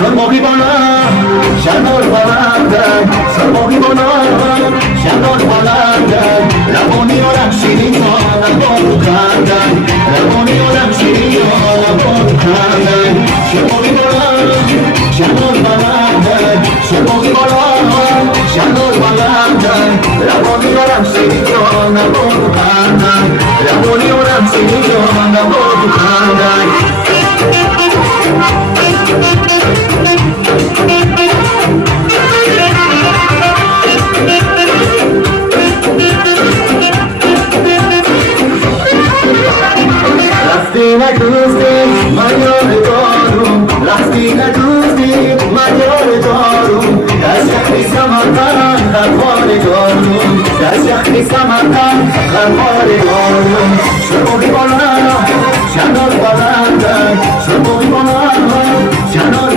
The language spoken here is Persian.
شرمقی بلند شنال بلندن شرمقی بلند شنال بلندن لبانی آدم شیرین جانم بارو کندن لبانی آدم شیرین جانم بارو کندن شرمقی بلند شنال بلندن شرمقی بلند شنال بلندن لبانی آدم شیرین جانم بارو کندن لبانی آدم شیرین جانم بارو کندن رفتی ندوستی من یار دارم رفتی ندوستی من یار دارم در شهری سمرقند غمخوار دارم در شهری سمرقند غمخوار دارم شرمقی بلند شنال بلندن شرمقی بلند شنال